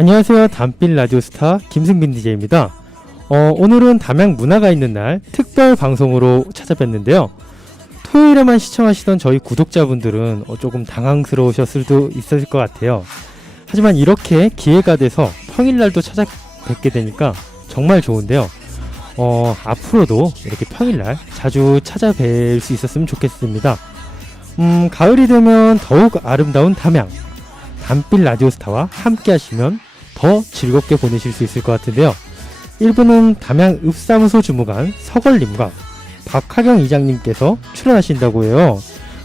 안녕하세요. 담빌 라디오스타 김승빈 DJ입니다. 오늘은 담양 문화가 있는 날 특별 방송으로 찾아뵀는데요. 토요일에만 시청하시던 저희 구독자분들은 조금 당황스러우셨을 수도 있을 것 같아요. 하지만 이렇게 기회가 돼서 평일날도 찾아뵙게 되니까 정말 좋은데요. 앞으로도 이렇게 평일날 자주 찾아뵐 수 있었으면 좋겠습니다. 가을이 되면 더욱 아름다운 담양, 담빌 라디오스타와 함께 하시면 더 즐겁게 보내실 수 있을 것 같은데요. 1부는 담양 읍사무소 주무관 서걸님과 박하경 이장님께서 출연하신다고 해요.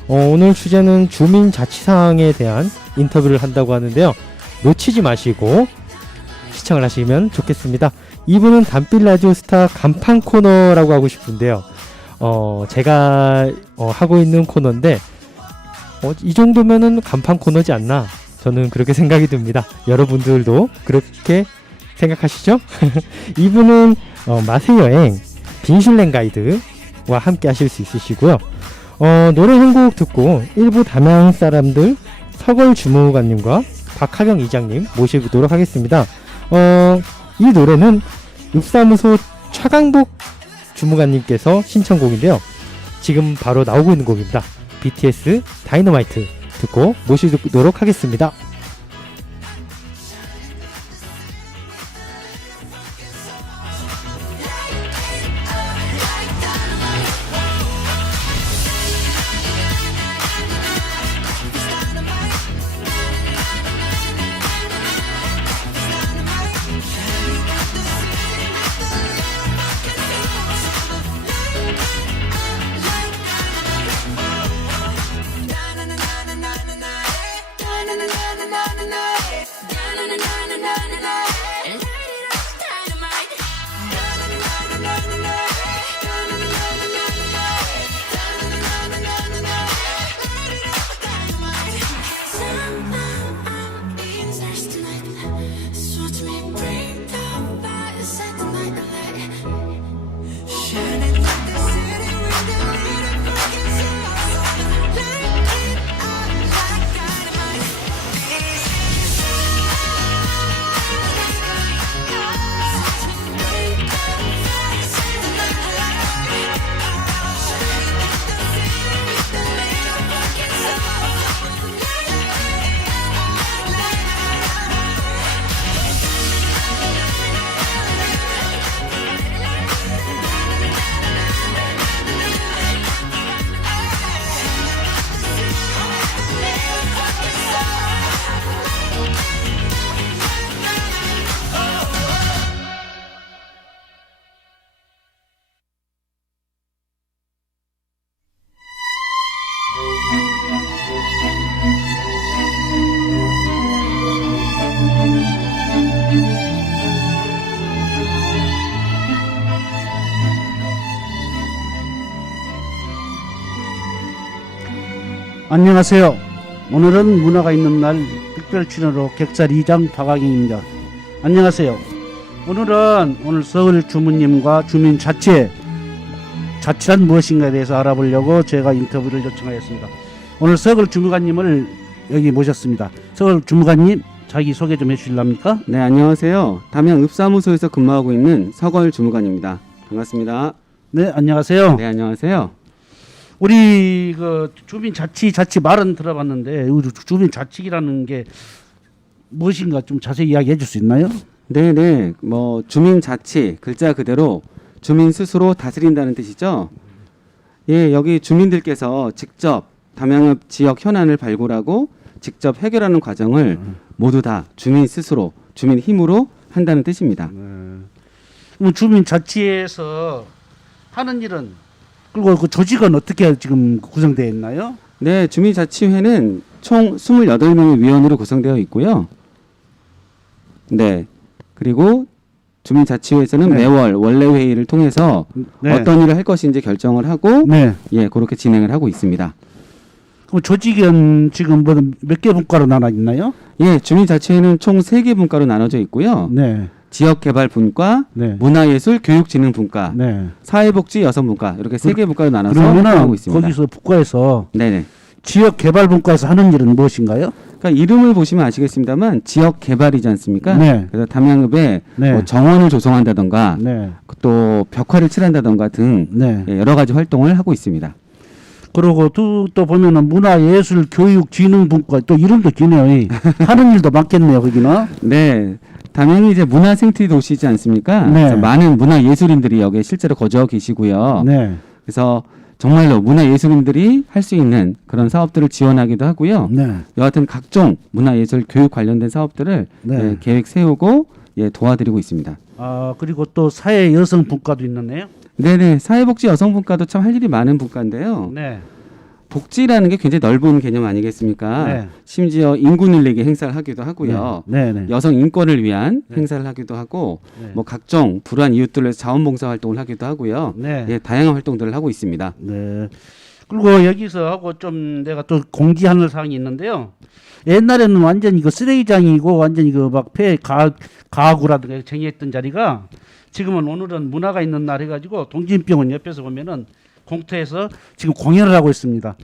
오늘 주제는 주민자치사항에 대한 인터뷰를 한다고 하는데요. 놓치지 마시고 시청을 하시면 좋겠습니다. 2부는 담빌 라디오스타 간판 코너라고 하고 싶은데요. 제가 하고 있는 코너인데 이 정도면은 간판 코너지 않나, 저는 그렇게 생각이 듭니다. 여러분들도 그렇게 생각하시죠? 2부는 맛의 여행 빈슐랭 가이드와 함께 하실 수 있으시고요. 노래 한 곡 듣고 1부 담양 사람들 서걸 주무관님과 박하경 이장님 모시도록 하겠습니다. 이 노래는 읍사무소 최강복 주무관님께서 신청곡인데요. 지금 바로 나오고 있는 곡입니다. BTS 다이너마이트 듣고 모시도록 하겠습니다. 안녕하세요. 오늘은 문화가 있는 날 특별 출연으로 객살 2장 박하경입니다. 안녕하세요. 오늘 서울 주무님과 주민 자치란 무엇인가에 대해서 알아보려고 제가 인터뷰를 요청하였습니다. 오늘 서울 주무관님을 여기 모셨습니다. 서울 주무관님, 자기 소개 좀 해주실랍니까? 네, 안녕하세요. 담양 읍사무소에서 근무하고 있는 서걸 주무관입니다. 반갑습니다. 네, 안녕하세요. 네, 안녕하세요. 우리 그 주민자치 말은 들어봤는데 우리 주민자치라는 게 무엇인가 좀 자세히 이야기해 줄 수 있나요? 네. 주민자치 글자 그대로 주민 스스로 다스린다는 뜻이죠. 예, 여기 주민들께서 직접 담양읍 지역 현안을 발굴하고 직접 해결하는 과정을 모두 다 주민 스스로, 주민 힘으로 한다는 뜻입니다. 그럼 주민자치에서 하는 일은, 그리고 그 조직은 어떻게 지금 구성되어 있나요? 네, 주민자치회는 총 28명의 위원으로 구성되어 있고요. 네, 그리고 주민자치회에서는 매월 원래 회의를 통해서 어떤 일을 할 것인지 결정을 하고 예, 그렇게 진행을 하고 있습니다. 그럼 조직은 지금 몇 개 분과로 나눠 있나요? 예, 주민자치회는 총 3개 분과로 나눠져 있고요. 지역개발 분과, 문화예술 교육진흥 분과, 사회복지 여성분과 이렇게 3개 분과로 나눠서 하고 있습니다. 거기서 분과에서 네네. 지역개발 분과에서 하는 일은 무엇인가요? 그러니까 이름을 보시면 아시겠습니다만 지역 개발이지 않습니까? 네. 그래서 담양읍에 네. 뭐 정원을 조성한다던가 네. 또 벽화를 칠한다던가 등 네. 예, 여러 가지 활동을 하고 있습니다. 그리고 또 보면은 문화예술교육진흥분과 또 이름도 기네요. 하는 일도 많겠네요, 거기는. 네. 담양이 이제 문화 생태 도시지 않습니까? 네. 그래서 많은 문화 예술인들이 여기에 실제로 거주하고 계시고요. 네. 그래서 정말로 문화 예술인들이 할 수 있는 그런 사업들을 지원하기도 하고요. 네. 여하튼 각종 문화 예술 교육 관련된 사업들을 네. 예, 계획 세우고 예, 도와드리고 있습니다. 아, 그리고 또 사회 여성 분과도 있네요. 네네. 사회복지 여성분과도 참 할 일이 많은 분과인데요. 네. 복지라는 게 굉장히 넓은 개념 아니겠습니까? 네. 심지어 인구 늘리기 행사를 하기도 하고요. 네. 네. 여성 인권을 위한 네. 행사를 하기도 하고 네. 뭐 각종 불우한 이웃들을 위해서 자원봉사 활동을 하기도 하고요. 네. 예, 다양한 활동들을 하고 있습니다. 네. 그리고 여기서 하고 좀 내가 또 공지하는 사항이 있는데요. 옛날에는 완전히 그 쓰레기장이고 완전히 그 막 폐 가구라든가 쟁여했던 자리가 지금은 오늘은 문화가 있는 날 해가지고 동진병원 옆에서 보면은 공터에서 지금 공연을 하고 있습니다.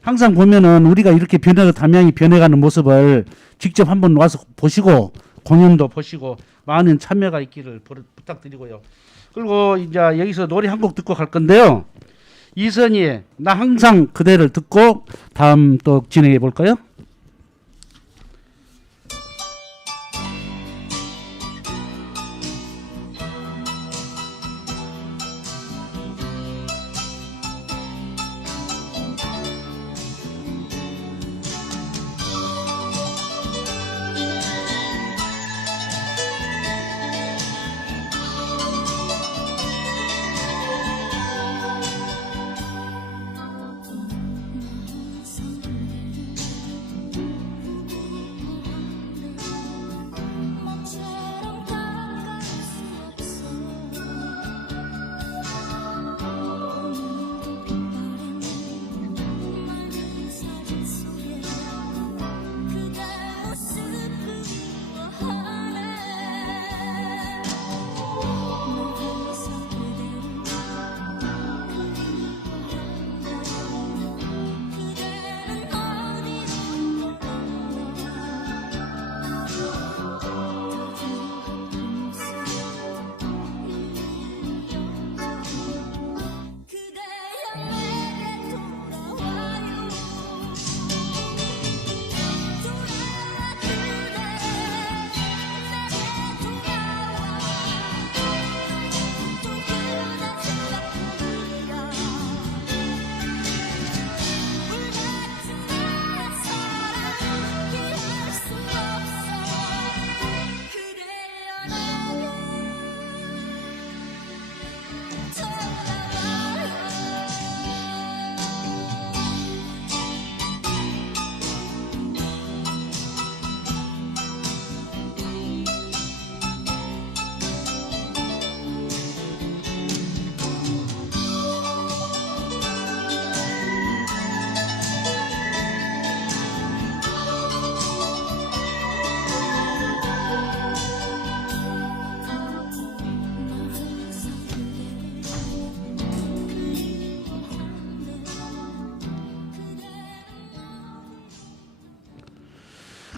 항상 보면은 우리가 이렇게 담양이 변해가는 모습을 직접 한번 와서 보시고 공연도 보시고 많은 참여가 있기를 부탁드리고요. 그리고 이제 여기서 노래 한 곡 듣고 갈 건데요. 이선희의 나 항상 그대를 듣고 다음 또 진행해 볼까요? 너처럼 다가갈 수 없어 오늘도 빛바랜 많은 사진 속에 그대 모습 그리워하네 너 항상 그대를 그대는 어디로 그대여 내게 돌아와요 돌아와 그대 내게 돌아와 또 그대 생각뿐이야 울같은 나의 사랑 피할 수 없어 그대여 내게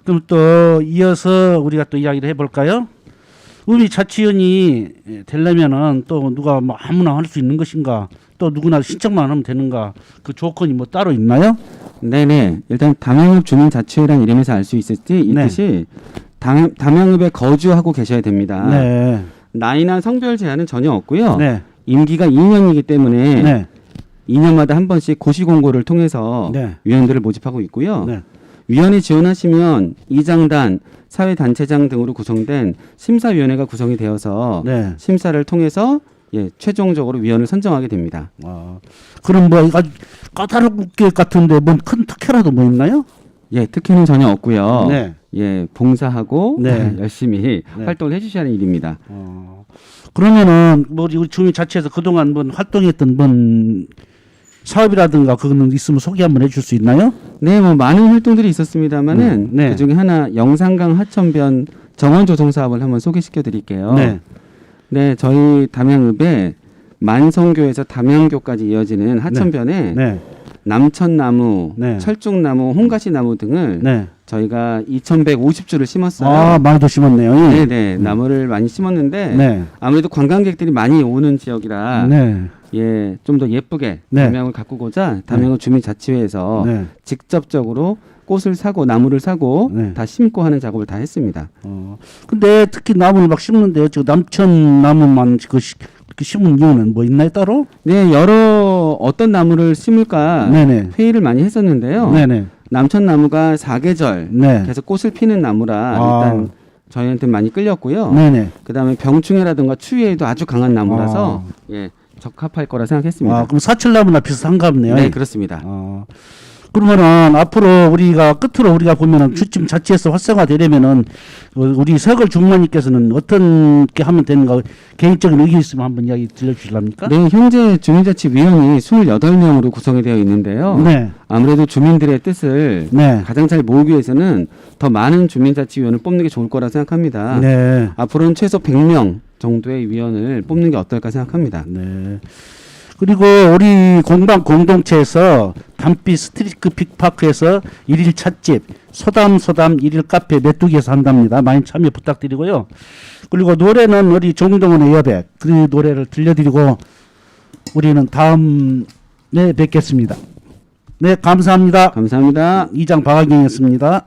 그럼 또 이어서 우리가 또 이야기를 해볼까요? 우리 자치연이 되려면은 또 누가 뭐 아무나 할 수 있는 것인가? 또 누구나 신청만 하면 되는가? 그 조건이 뭐 따로 있나요? 네네. 일단 담양읍 주민자치회란 이름에서 알 수 있듯이 담양읍에 거주하고 계셔야 됩니다. 네. 나이나 성별 제한은 전혀 없고요. 네. 임기가 2년이기 때문에 네. 2년마다 한 번씩 고시 공고를 통해서 네. 위원들을 모집하고 있고요. 네. 위원회 지원하시면 이장단, 사회단체장 등으로 구성된 심사위원회가 구성이 되어서 네. 심사를 통해서 예, 최종적으로 위원을 선정하게 됩니다. 그럼 뭐 아주 까다로운 게 같은데 뭔 큰 특혜라도 뭐 있나요? 예, 특혜는 전혀 없고요. 네. 예, 봉사하고 네. 열심히 네. 활동을 해주셔야 하는 일입니다. 그러면은 뭐 우리 주민 자체에서 그동안 뭐 활동했던 뭔 사업이라든가 그거는 있으면 소개 한번 해줄 수 있나요? 네, 뭐 많은 활동들이 있었습니다만은 네. 그 중에 하나 영산강 하천변 정원 조성 사업을 한번 소개시켜 드릴게요. 네. 네, 저희 담양읍에 만성교에서 담양교까지 이어지는 하천변에 네. 남천나무, 네. 철쭉나무, 홍가시나무 등을 네. 저희가 2,150주를 심었어요. 아, 많이 더 심었네요. 네네, 나무를 많이 심었는데 네. 아무래도 관광객들이 많이 오는 지역이라 네. 예, 좀 더 예쁘게 네. 담양을 가꾸고자 담양을 주민자치회에서 네. 직접적으로 꽃을 사고 나무를 사고 네. 다 심고 하는 작업을 다 했습니다. 근데 특히 나무를 막 심는데 저 남천 나무만 그렇게 심은 이유는 뭐 있나요 따로? 네, 여러 어떤 나무를 심을까 네네. 회의를 많이 했었는데요. 네네. 남천나무가 사계절 네. 계속 꽃을 피는 나무라 아. 일단 저희한테 많이 끌렸고요. 네네. 그다음에 병충해라든가 추위에도 아주 강한 나무라서 예, 적합할 거라 생각했습니다. 아, 그럼 사철나무나 비슷한가 보네요. 네, 그렇습니다. 그러면은 앞으로 우리가 끝으로 우리가 보면은 주침 자치에서 활성화되려면은 우리 서걸 주무관님께서는 어떻게 하면 되는가 개인적인 의견 있으면 한번 이야기 들려주실랍니까? 네, 현재 주민자치위원이 28명으로 구성이 되어 있는데요. 네. 아무래도 주민들의 뜻을 네. 가장 잘 모으기 위해서는 더 많은 주민자치위원을 뽑는 게 좋을 거라 생각합니다. 네. 앞으로는 최소 100명 정도의 위원을 뽑는 게 어떨까 생각합니다. 네. 그리고 우리 공방 공동체에서 담비 스트리트 픽파크에서 일일 찻집, 소담 일일 카페 메뚜기에서 한답니다. 많이 참여 부탁드리고요. 그리고 노래는 우리 정동원의 여백 그 노래를 들려드리고 우리는 다음에 뵙겠습니다. 네, 감사합니다. 감사합니다. 이장 박학영이었습니다.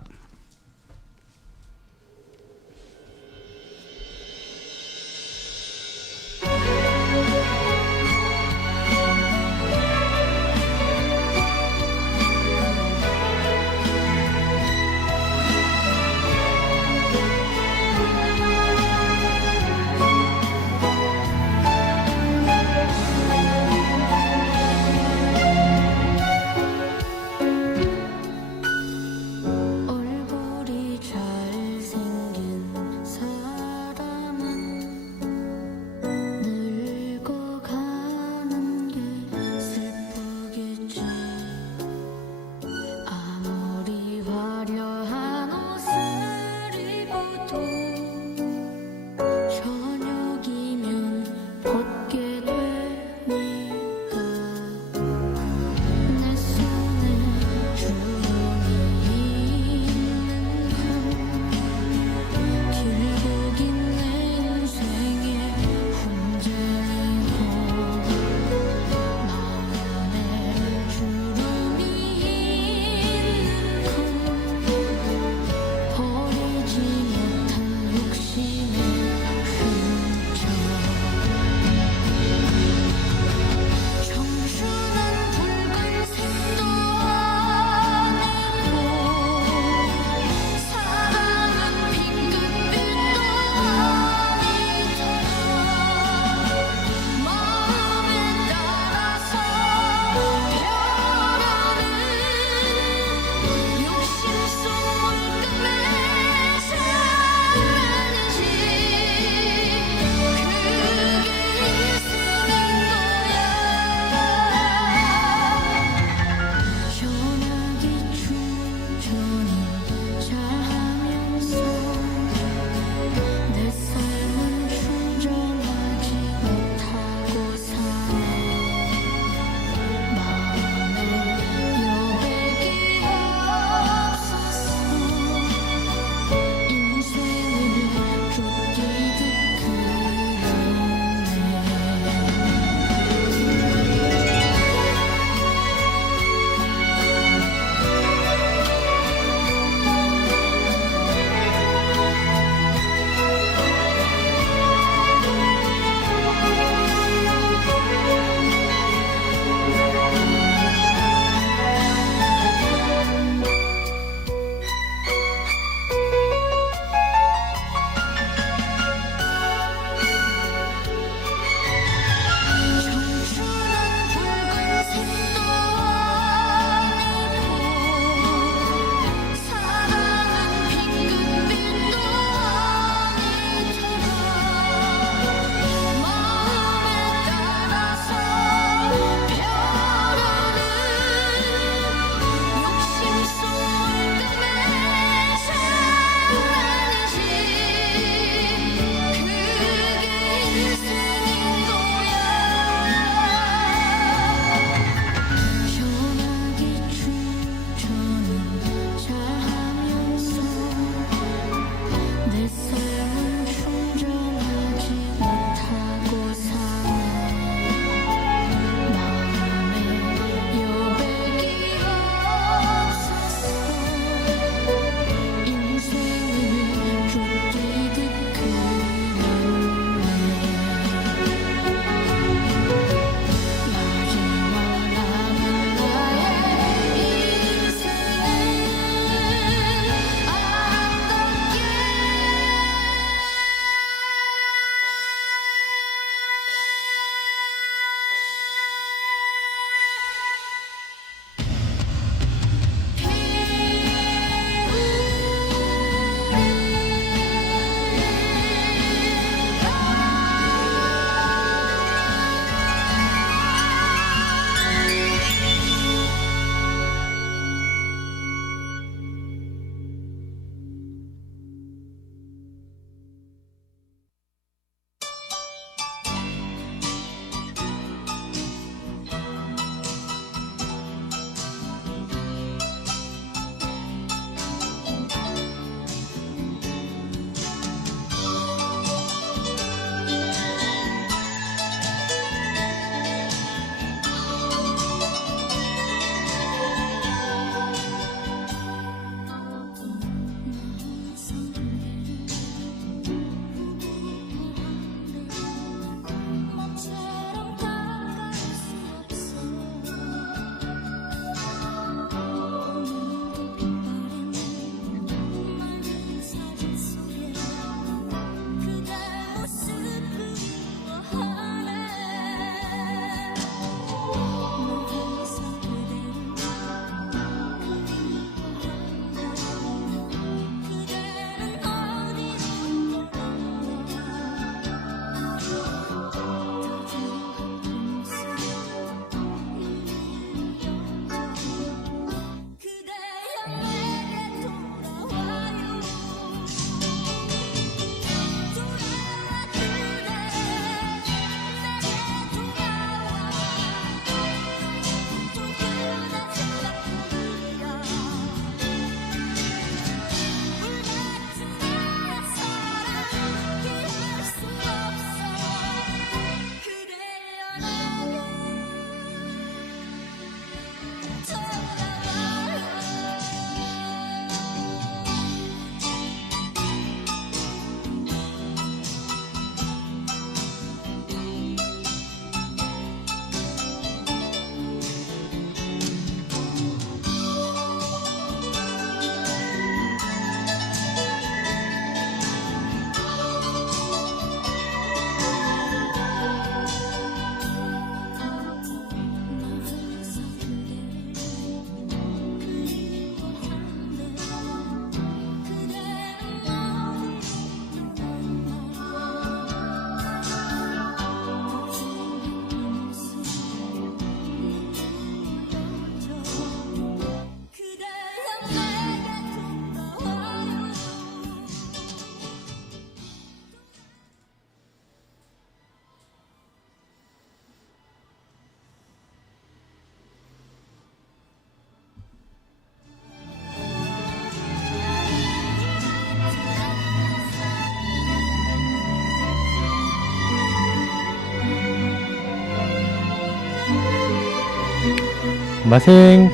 마생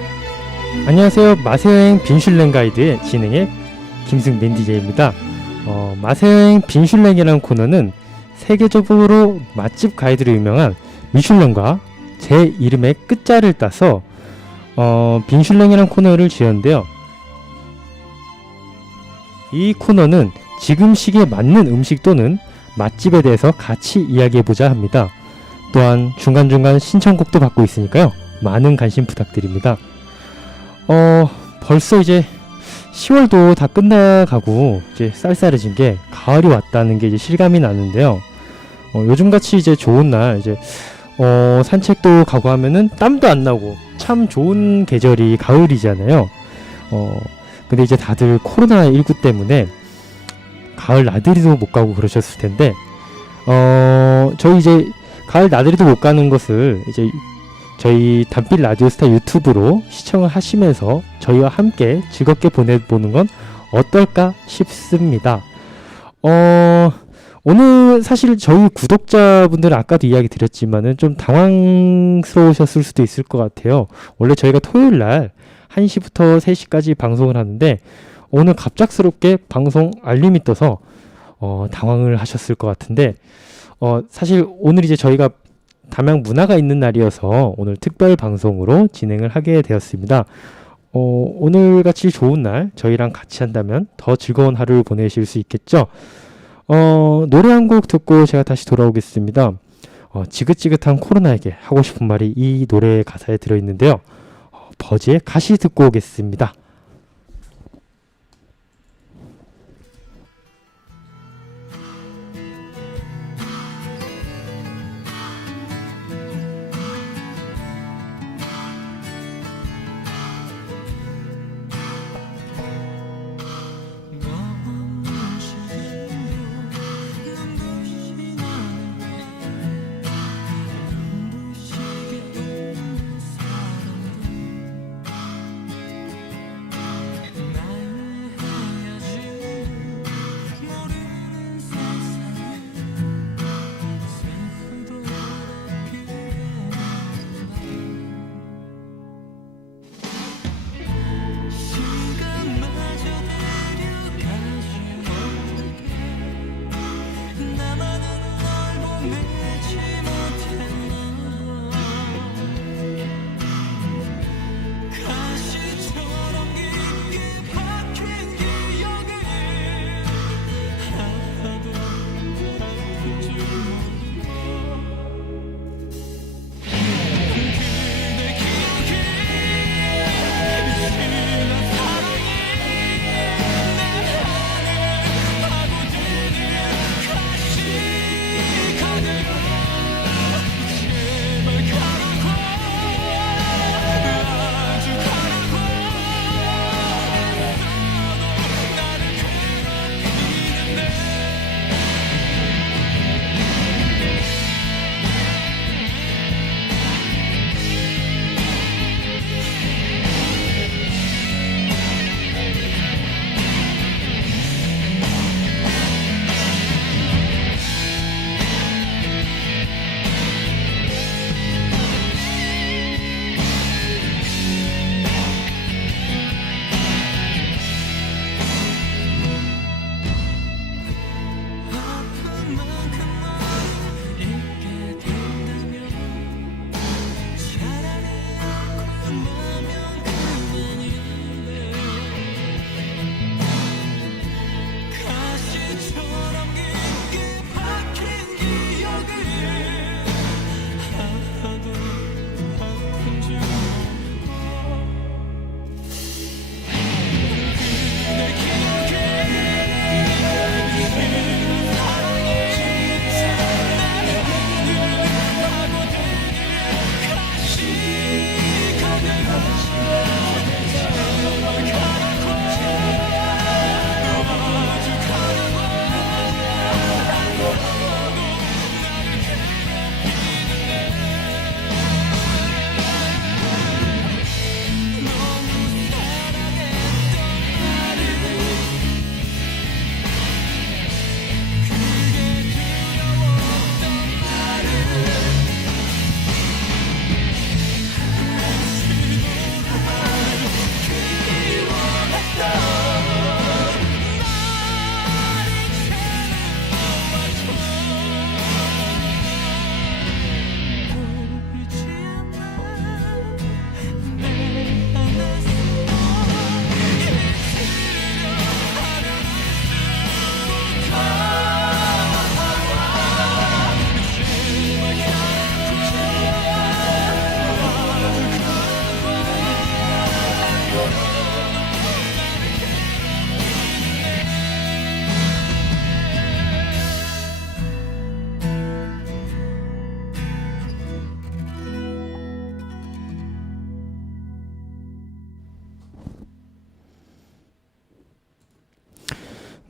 안녕하세요. 마생 빈슐랭 가이드의 진행의 김승민 DJ입니다. 마생 빈슐랭이라는 코너는 세계적으로 맛집 가이드로 유명한 미슐랭과 제 이름의 끝자를 따서 빈슐랭이라는 코너를 지었는데요. 이 코너는 지금 시기에 맞는 음식 또는 맛집에 대해서 같이 이야기해보자 합니다. 또한 중간중간 신청곡도 받고 있으니까요. 많은 관심 부탁드립니다. 벌써 이제 10월도 다 끝나가고 이제 쌀쌀해진 게 가을이 왔다는 게 이제 실감이 나는데요. 요즘같이 이제 좋은 날 이제 산책도 가고 하면은 땀도 안 나고 참 좋은 계절이 가을이잖아요. 근데 이제 다들 코로나19 때문에 가을 나들이도 못 가고 그러셨을 텐데 저희 이제 가을 나들이도 못 가는 것을 이제 저희 단빛 라디오스타 유튜브로 시청을 하시면서 저희와 함께 즐겁게 보내보는 건 어떨까 싶습니다. 오늘 사실 저희 구독자분들은 아까도 이야기 드렸지만은 좀 당황스러우셨을 수도 있을 것 같아요. 원래 저희가 토요일 날 1시부터 3시까지 방송을 하는데 오늘 갑작스럽게 방송 알림이 떠서 당황을 하셨을 것 같은데 사실 오늘 이제 저희가 담양 문화가 있는 날이어서 오늘 특별 방송으로 진행을 하게 되었습니다. 오늘같이 좋은 날 저희랑 같이 한다면 더 즐거운 하루를 보내실 수 있겠죠. 노래 한 곡 듣고 제가 다시 돌아오겠습니다. 지긋지긋한 코로나에게 하고 싶은 말이 이 노래 가사에 들어있는데요. 버즈의 가시 듣고 오겠습니다.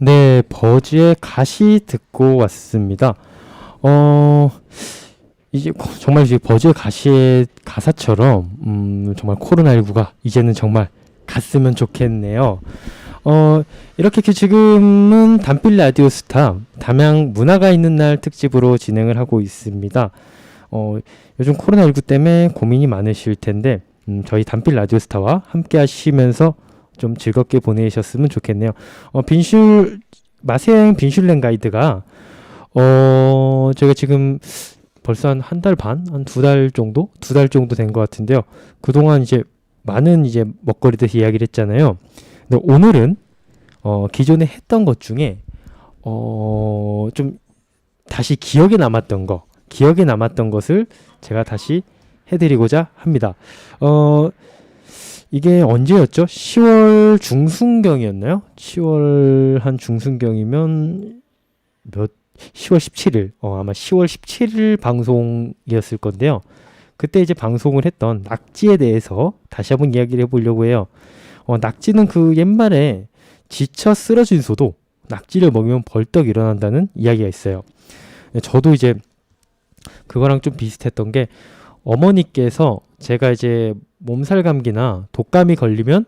네, 버즈의 가시 듣고 왔습니다. 이제 정말 이제 버즈의 가시의 가사처럼 정말 코로나19가 이제는 정말 갔으면 좋겠네요. 이렇게 지금은 단필 라디오 스타 담양 문화가 있는 날 특집으로 진행을 하고 있습니다. 요즘 코로나19 때문에 고민이 많으실 텐데 저희 단필 라디오 스타와 함께 하시면서 좀 즐겁게 보내셨으면 좋겠네요. 마세행 빈슐랭 가이드가 제가 지금 벌써 한 달 반, 한 2달 정도? 2달 정도 된 것 같은데요. 그동안 이제 많은 이제 먹거리들 이야기를 했잖아요. 근데 오늘은 기존에 했던 것 중에 좀 다시 기억에 남았던 것을 제가 다시 해드리고자 합니다. 이게 언제였죠? 10월 중순경이었나요? 10월 한 중순경이면 10월 17일, 아마 10월 17일 방송이었을 건데요. 그때 이제 방송을 했던 낙지에 대해서 다시 한번 이야기를 해보려고 해요. 낙지는 그 옛말에 지쳐 쓰러진 소도 낙지를 먹으면 벌떡 일어난다는 이야기가 있어요. 저도 이제 그거랑 좀 비슷했던 게 어머니께서 제가 이제 몸살 감기나 독감이 걸리면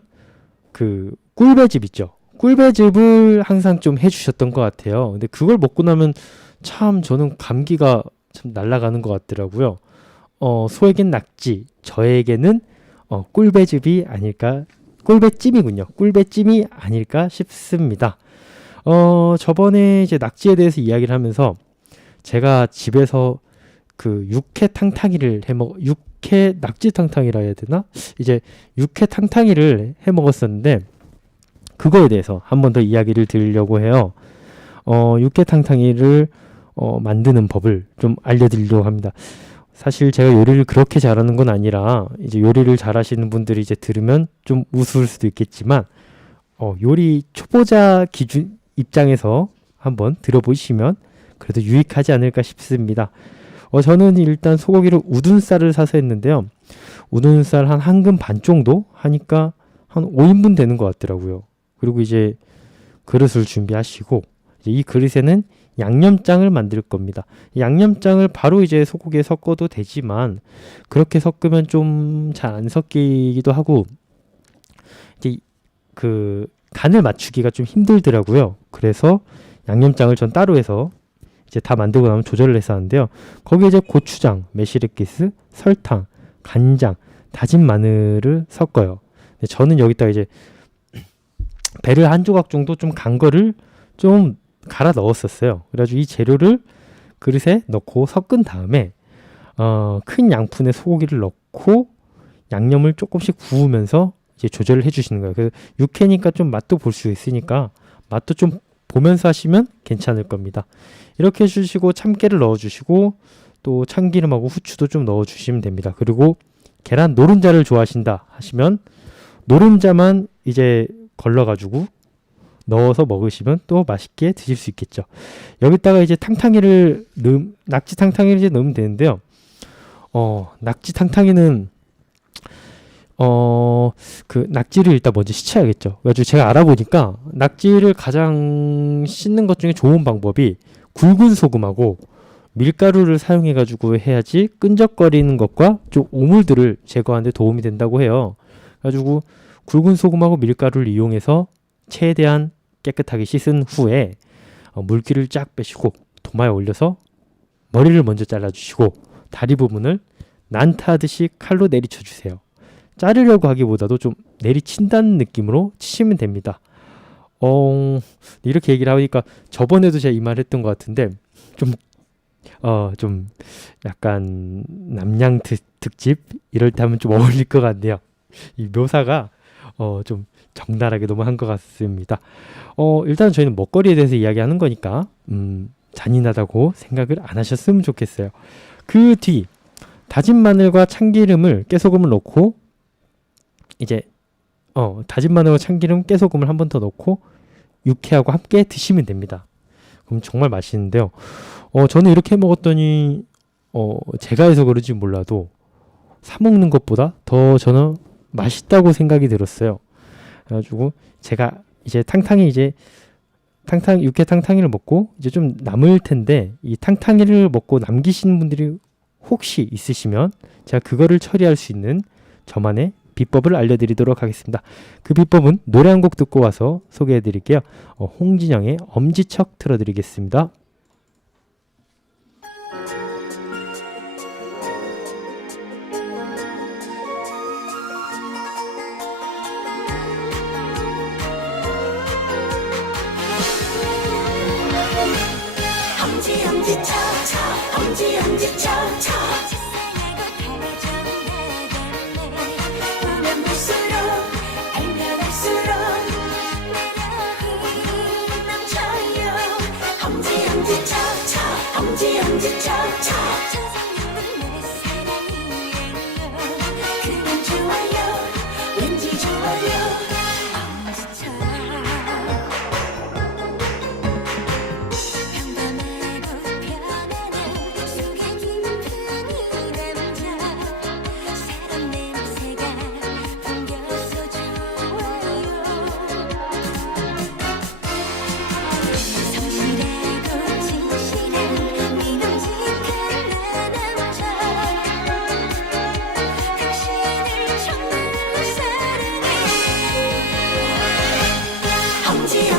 그 꿀배즙 있죠. 꿀배즙을 항상 좀 해주셨던 것 같아요. 근데 그걸 먹고 나면 참 저는 감기가 참 날아가는 것 같더라고요. 소에겐 낙지, 저에게는 꿀배즙이 아닐까, 꿀배찜이군요. 꿀배찜이 아닐까 싶습니다. 저번에 이제 낙지에 대해서 이야기를 하면서 제가 집에서 그 육회 낙지 탕탕이라 해야 되나? 이제 육회 탕탕이를 해 먹었었는데 그거에 대해서 한 번 더 이야기를 드리려고 해요. 육회 탕탕이를 만드는 법을 좀 알려드리려고 합니다. 사실 제가 요리를 그렇게 잘하는 건 아니라 이제 요리를 잘하시는 분들이 이제 들으면 좀 우스울 수도 있겠지만 요리 초보자 기준 입장에서 한번 들어보시면 그래도 유익하지 않을까 싶습니다. 저는 일단 소고기를 우둔살을 사서 했는데요. 우둔살 한 근반 정도 하니까 한 5인분 되는 것 같더라고요. 그리고 이제 그릇을 준비하시고 이제 이 그릇에는 양념장을 만들 겁니다. 양념장을 바로 이제 소고기에 섞어도 되지만 그렇게 섞으면 좀 잘 안 섞이기도 하고 이제 그 간을 맞추기가 좀 힘들더라고요. 그래서 양념장을 전 따로 해서 이제 다 만들고 나면 조절을 해서 하는데요. 거기에 이제 고추장, 메시르기스, 설탕, 간장, 다진 마늘을 섞어요. 근데 저는 여기다가 이제 배를 한 조각 정도 좀 간 거를 좀 갈아 넣었었어요. 그래가지고 이 재료를 그릇에 넣고 섞은 다음에 큰 양푼에 소고기를 넣고 양념을 조금씩 부으면서 이제 조절을 해주시는 거예요. 그래서 육회니까 좀 맛도 볼 수 있으니까 맛도 좀 보면서 하시면 괜찮을 겁니다. 이렇게 해주시고 참깨를 넣어주시고 또 참기름하고 후추도 좀 넣어주시면 됩니다. 그리고 계란 노른자를 좋아하신다 하시면 노른자만 이제 걸러가지고 넣어서 먹으시면 또 맛있게 드실 수 있겠죠. 여기다가 이제 낙지 탕탕이를 이제 넣으면 되는데요. 낙지 탕탕이는 그 낙지를 일단 먼저 씻어야겠죠. 그래가지고 제가 알아보니까 낙지를 가장 씻는 것 중에 좋은 방법이 굵은 소금하고 밀가루를 사용해가지고 해야지 끈적거리는 것과 좀 오물들을 제거하는 데 도움이 된다고 해요. 그래가지고 굵은 소금하고 밀가루를 이용해서 최대한 깨끗하게 씻은 후에 물기를 쫙 빼시고 도마에 올려서 머리를 먼저 잘라주시고 다리 부분을 난타하듯이 칼로 내리쳐 주세요. 자르려고 하기보다도 좀 내리친다는 느낌으로 치시면 됩니다. 이렇게 얘기를 하니까 저번에도 제가 이 말 했던 것 같은데 좀 약간 남양 특집 이럴 때 하면 좀 어울릴 것 같네요. 이 묘사가 좀 적나라하게 너무 한 것 같습니다. 일단 저희는 먹거리에 대해서 이야기하는 거니까 잔인하다고 생각을 안 하셨으면 좋겠어요. 그 뒤 다진 마늘과 참기름을 깨소금을 넣고 이제 다진 마늘과 참기름 깨소금을 한 번 더 넣고 육회하고 함께 드시면 됩니다. 그럼 정말 맛있는데요. 저는 이렇게 먹었더니 제가 해서 그런지 몰라도 사 먹는 것보다 더 저는 맛있다고 생각이 들었어요. 그래가지고 제가 이제 탕탕이 이제 육회 탕탕이를 먹고 이제 좀 남을 텐데 이 탕탕이를 먹고 남기시는 분들이 혹시 있으시면 제가 그거를 처리할 수 있는 저만의 비법을 알려드리도록 하겠습니다. 그 비법은 노래 한 곡 듣고 와서 소개해드릴게요. 홍진영의 엄지척 틀어드리겠습니다. 엄지 엄지 척척 엄지 엄지 척척 보면 볼수록 알면 알수록 매력이 넘쳐요. 엄지 엄지 척척 엄지 엄지 척척 천상연분 내 사랑이에요. 그냥 좋아요 왠지 좋아요. 엄지척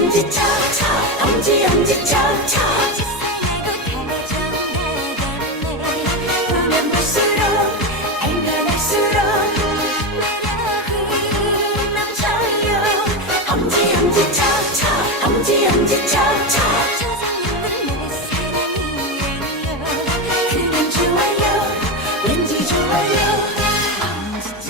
엄지척척 엄지 엄지 척척 보면 볼수록 알면 알수록 매력이 넘쳐요. 엄지 엄지 척척 엄지 엄지 척척 천상연분 내 사랑이에요. 그냥 좋아요 왠지 좋아요. 엄지척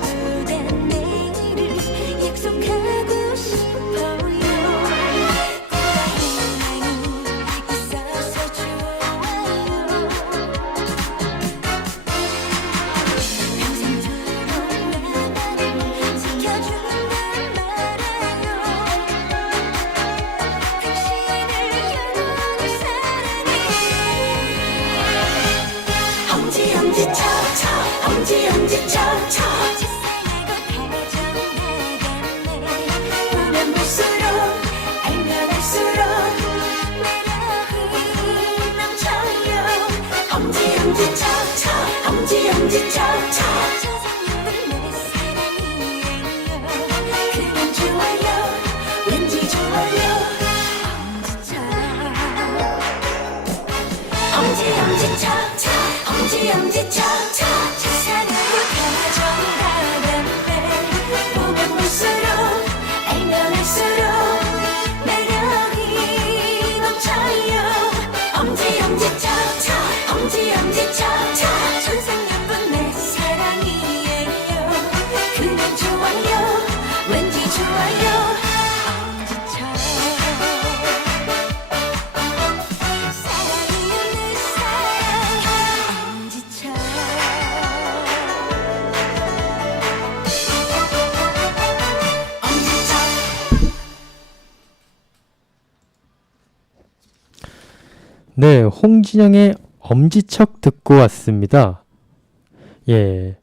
오늘보다 내일을 약속하고 싶어요. 때가 희망이 있어서 좋아요. 평생토록 나를 지켜준단 말아요. 당신을 영원히 사랑해. 엄지 엄지 척척 엄지 엄지 척척 보면 볼수록 알면 알수록 매력이 넘쳐요. 엄지 엄지 척척 엄지 엄지 척척 천상연분 내 사랑이에요. 그냥 좋아요 왠지 좋아요. 엄지 엄지 척척 엄지 엄지 척척 세상으로 가져가는데 보면 볼수록 알면 알수록 매력이 넘쳐요. 엄지 엄지 척척 엄지 엄지 척척 천상연분 내 사랑이에요. 그냥 좋아요 왠지 좋아요. 엄지척 사랑이요 내 사랑 엄지척 엄지척 네, 홍진영의 엄지척 듣고 왔습니다. 예.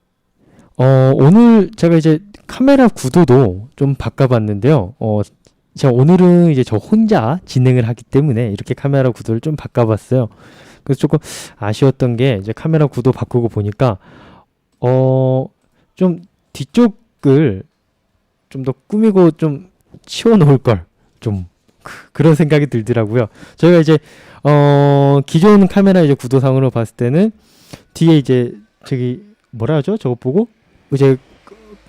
오늘 제가 이제 카메라 구도도 좀 바꿔봤는데요. 제가 오늘은 이제 저 혼자 진행을 하기 때문에 이렇게 카메라 구도를 좀 바꿔봤어요. 그래서 조금 아쉬웠던 게 이제 카메라 구도 바꾸고 보니까 좀 뒤쪽을 좀 더 꾸미고 좀 치워놓을 걸 좀 그런 생각이 들더라고요. 저희가 이제 기존 카메라 이제 구도상으로 봤을 때는 뒤에 이제 저기 뭐라 하죠? 저거 보고 이제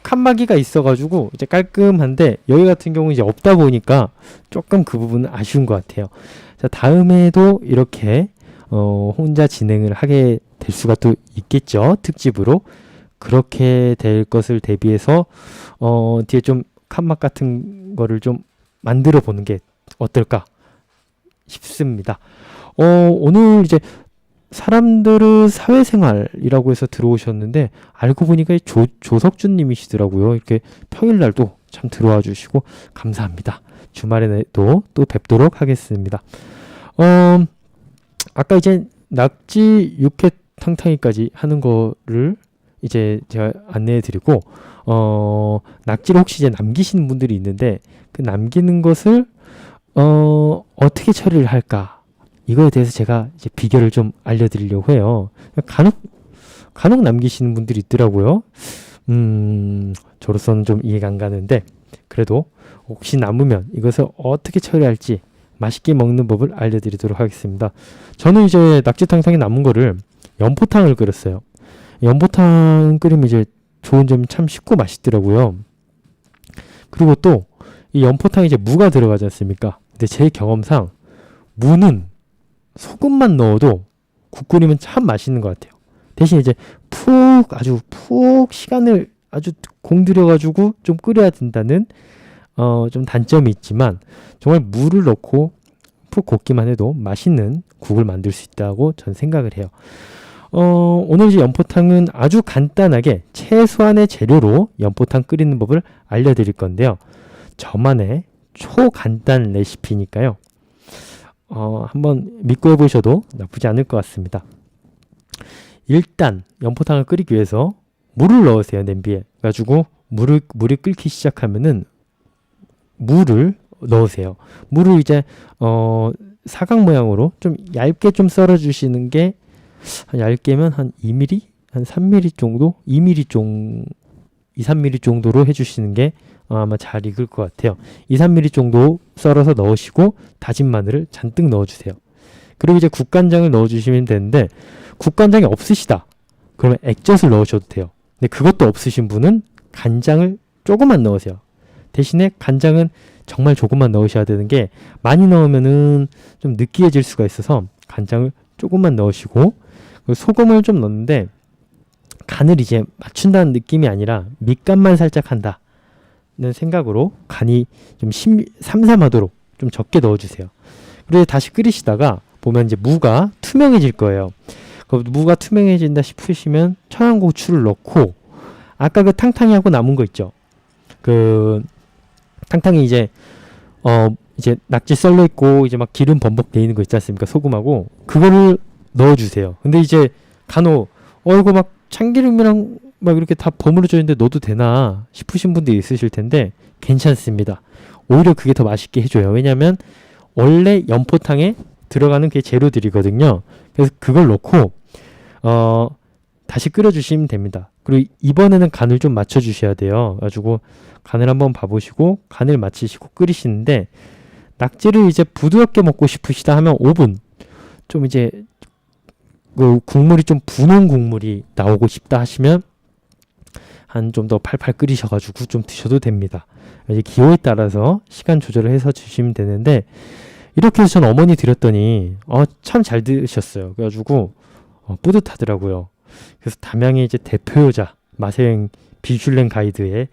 칸막이가 있어가지고 이제 깔끔한데 여기 같은 경우는 이제 없다 보니까 조금 그 부분은 아쉬운 것 같아요. 자, 다음에도 이렇게 혼자 진행을 하게 될 수가 또 있겠죠. 특집으로 그렇게 될 것을 대비해서 뒤에 좀 칸막 같은 거를 좀 만들어 보는 게 어떨까 싶습니다. 오늘 이제 사람들의 사회생활이라고 해서 들어오셨는데 알고 보니까 조석준 님이시더라고요. 이렇게 평일날도 참 들어와 주시고 감사합니다. 주말에도 또 뵙도록 하겠습니다. 아까 이제 낙지 육회 탕탕이까지 하는 거를 이제 제가 안내해 드리고 낙지를 혹시 이제 남기시는 분들이 있는데 그 남기는 것을 어떻게 처리를 할까 이거에 대해서 제가 이제 비결을 좀 알려드리려고 해요. 간혹 남기시는 분들이 있더라고요. 저로서는 좀 이해가 안 가는데 그래도 혹시 남으면 이것을 어떻게 처리할지 맛있게 먹는 법을 알려드리도록 하겠습니다. 저는 이제 낙지탕탕이 남은 거를 연포탕을 끓였어요. 연포탕 끓이면 이제 좋은 점이 참 쉽고 맛있더라고요. 그리고 또 이 연포탕에 이제 무가 들어가지 않습니까? 근데 제 경험상 무는 소금만 넣어도 국 끓이면 참 맛있는 것 같아요. 대신 이제 아주 푹 시간을 아주 공들여가지고 좀 끓여야 된다는 좀 단점이 있지만 정말 물을 넣고 푹 볶기만 해도 맛있는 국을 만들 수 있다고 전 생각을 해요. 오늘 이제 연포탕은 아주 간단하게 최소한의 재료로 연포탕 끓이는 법을 알려드릴 건데요. 저만의 초간단 레시피니까요. 한번 믿고 해보셔도 나쁘지 않을 것 같습니다. 일단 연포탕을 끓이기 위해서 물을 넣으세요. 냄비에. 그래가지고 물이 끓기 시작하면은 물을 넣으세요. 물을 이제 사각 모양으로 좀 얇게 좀 썰어 주시는 게 얇게면 한 2mm? 한 3mm 정도? 2-3mm 정도로 해주시는 게 아마 잘 익을 것 같아요. 2-3mm 정도 썰어서 넣으시고 다진 마늘을 잔뜩 넣어주세요. 그리고 이제 국간장을 넣어주시면 되는데 국간장이 없으시다. 그러면 액젓을 넣으셔도 돼요. 근데 그것도 없으신 분은 간장을 조금만 넣으세요. 대신에 간장은 정말 조금만 넣으셔야 되는 게 많이 넣으면은 좀 느끼해질 수가 있어서 간장을 조금만 넣으시고 소금을 좀 넣는데 간을 이제 맞춘다는 느낌이 아니라 밑간만 살짝 한다는 생각으로 간이 좀 삼삼하도록 좀 적게 넣어주세요. 그리고 다시 끓이시다가 보면 이제 무가 투명해질 거예요. 무가 투명해진다 싶으시면 청양고추를 넣고 아까 그 탕탕이 하고 남은 거 있죠. 그 탕탕이 이제 낙지 썰려 있고 이제 막 기름 범벅 돼 있는 거 있지 않습니까? 소금하고 그거를 넣어주세요. 근데 이제 간혹 이거 막 참기름이랑 막 이렇게 다 버무려져 있는데 넣어도 되나 싶으신 분들이 있으실 텐데 괜찮습니다. 오히려 그게 더 맛있게 해줘요. 왜냐하면 원래 연포탕에 들어가는 게 재료들이거든요. 그래서 그걸 넣고 다시 끓여주시면 됩니다. 그리고 이번에는 간을 좀 맞춰주셔야 돼요. 그래가지고 간을 한번 봐보시고 간을 맞추시고 끓이시는데 낙지를 이제 부드럽게 먹고 싶으시다 하면 5분 좀 이제 그 국물이 좀 분홍 국물이 나오고 싶다 하시면 한 좀 더 팔팔 끓이셔가지고 좀 드셔도 됩니다. 이제 기호에 따라서 시간 조절을 해서 주시면 되는데 이렇게 해서 전 어머니 드렸더니 참 잘 드셨어요. 그래가지고 뿌듯하더라고요. 그래서 담양의 이제 대표여자 맛여행 비슐랭 가이드의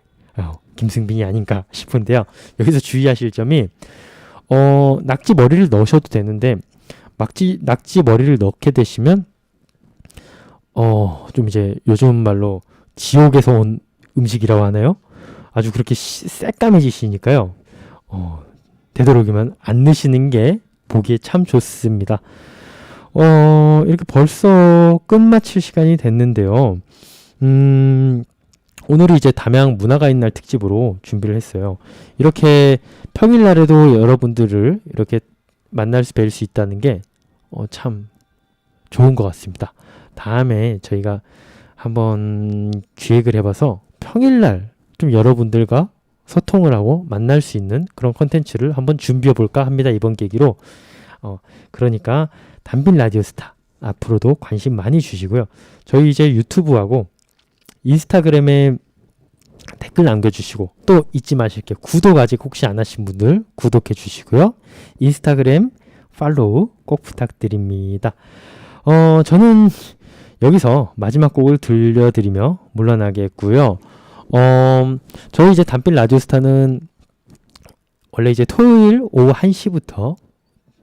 김승빈이 아닌가 싶은데요. 여기서 주의하실 점이 낙지 머리를 넣으셔도 되는데 낙지 머리를 넣게 되시면 좀 이제 요즘 말로 지옥에서 온 음식이라고 하나요? 아주 그렇게 새까매지시니까요. 되도록이면 안 넣으시는 게 보기에 참 좋습니다. 이렇게 벌써 끝마칠 시간이 됐는데요. 오늘이 이제 담양 문화가 있는 날 특집으로 준비를 했어요. 이렇게 평일날에도 여러분들을 이렇게 뵐 수 있다는 게 참 좋은 것 같습니다. 다음에 저희가 한번 기획을 해봐서 평일날 좀 여러분들과 소통을 하고 만날 수 있는 그런 콘텐츠를 한번 준비해 볼까 합니다. 이번 계기로. 그러니까 담빈 라디오스타 앞으로도 관심 많이 주시고요. 저희 이제 유튜브하고 인스타그램에 댓글 남겨주시고 또 잊지 마실 게 구독 아직 혹시 안 하신 분들 구독해 주시고요. 인스타그램 팔로우 꼭 부탁드립니다. 저는 여기서 마지막 곡을 들려드리며 물러나겠고요. 저희 이제 담빈 라디오스타는 원래 이제 토요일 오후 1시부터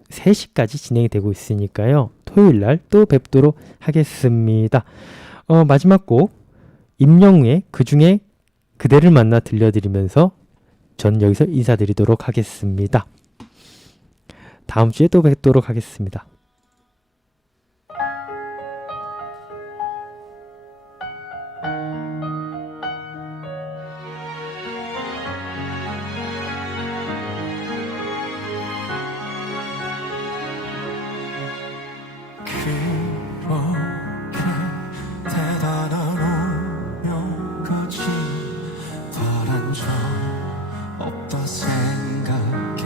3시까지 진행이 되고 있으니까요. 토요일 날 또 뵙도록 하겠습니다. 마지막 곡 임영웅의 그중에 그대를 만나 들려드리면서 전 여기서 인사드리도록 하겠습니다. 다음 주에 또 뵙도록 하겠습니다. 그렇게 대단한 운명까지 바란 적 없다 생각했는데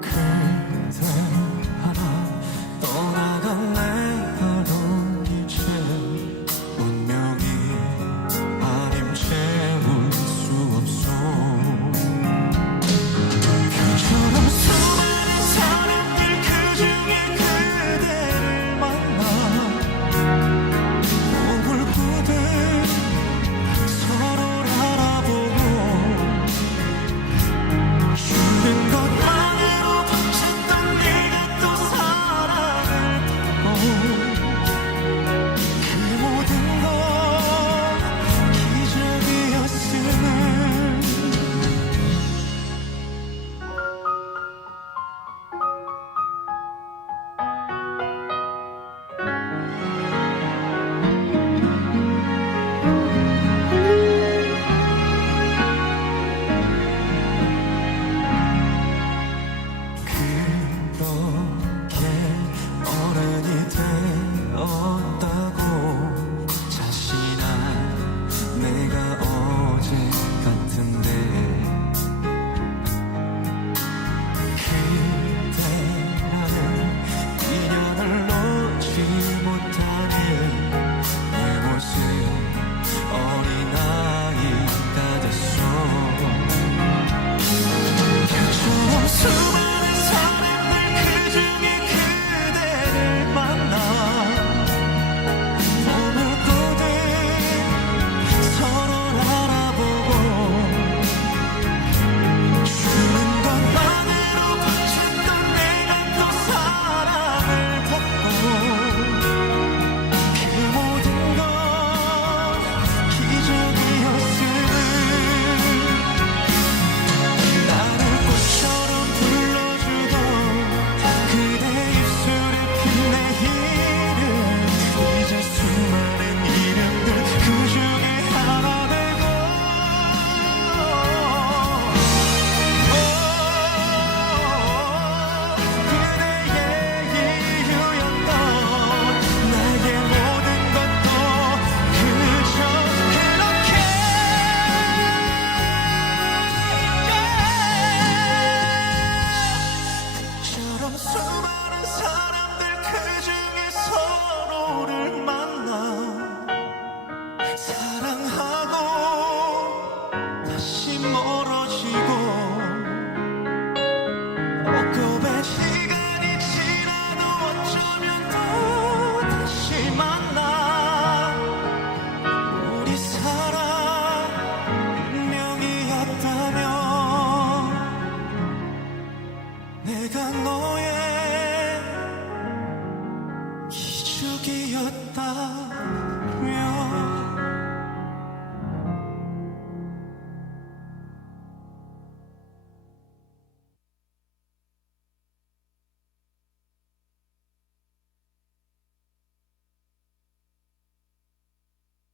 그대 하나 떠나간 내 하루 이제 운명이 아님 채울 수 없어 그처럼 수많은 사람들 그중에 그대를 만나 몸을 부듯 서로를 알아보고 죽는 것만으로 벅찼던 네가 또 사랑을 받고 그 모든 건 기적이었음을 그렇게 어른이 되었다고 자신한 내가 어제 같은데 그대라는 인연을 놓지 못하는 내 모습 어린아이가 됐어 그처럼 수많은 사람들 그중에 그대를 만나 몸을 부듯 서로를 알아보고 주는 것만으로 벅찼던 내가 또 사랑을 받고 그 모든 건 기적이었음을 나를 꽃처럼 불러주던 그대 입술에 핀 내 이름 이제 수많은 이름들 그 중에 하나 되고 그대의 이유였던 나의 모든 것도 그저 그처럼 수많은 사람들 그중에 서로를 만나 사랑하고 다시 멀어지고 엊그의 시간이 지나도 어쩌면 또 다시 만나 우리 사랑 운명이었다면 내가 너의 기적이었다